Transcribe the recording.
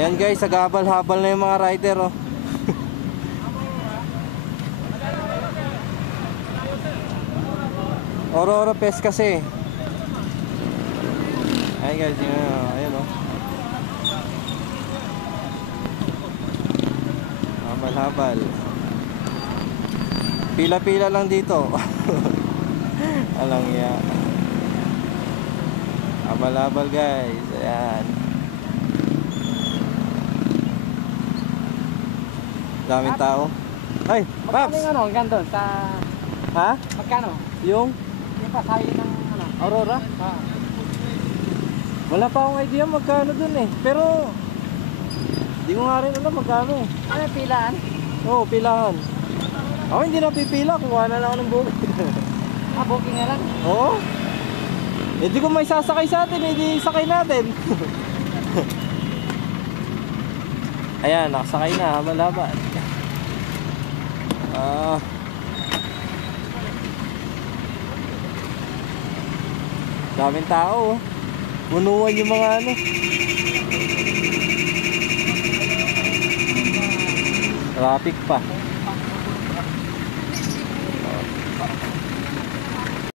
Ayan guys, nag-habal-habal na yung mga rider oh. Oro-oro pes kasi. Ayan guys, ayan oh. Habal-habal. Pila-pila lang dito. Alang yan. Habal-habal guys. Ayan. Daming tao. Ay, Paps! Magkano yung ano, hanggang doon sa... Ha? Magkano? Yung Pasayo ng ano? Aurora? Wala pa akong idea magkano dun eh. Pero hindi ko nga rin alam magkano eh. Ano pilaan? Oo, pilahan. Ako hindi na pipila, kuha na lang ako ng booking. Booking na lang? Oo. Hindi ko may sasakay sa atin, hindi sakay natin. Ayan, nakasakay na, habal-habal. Daming tao oh. Punuan yung mga ano. Traffic pa.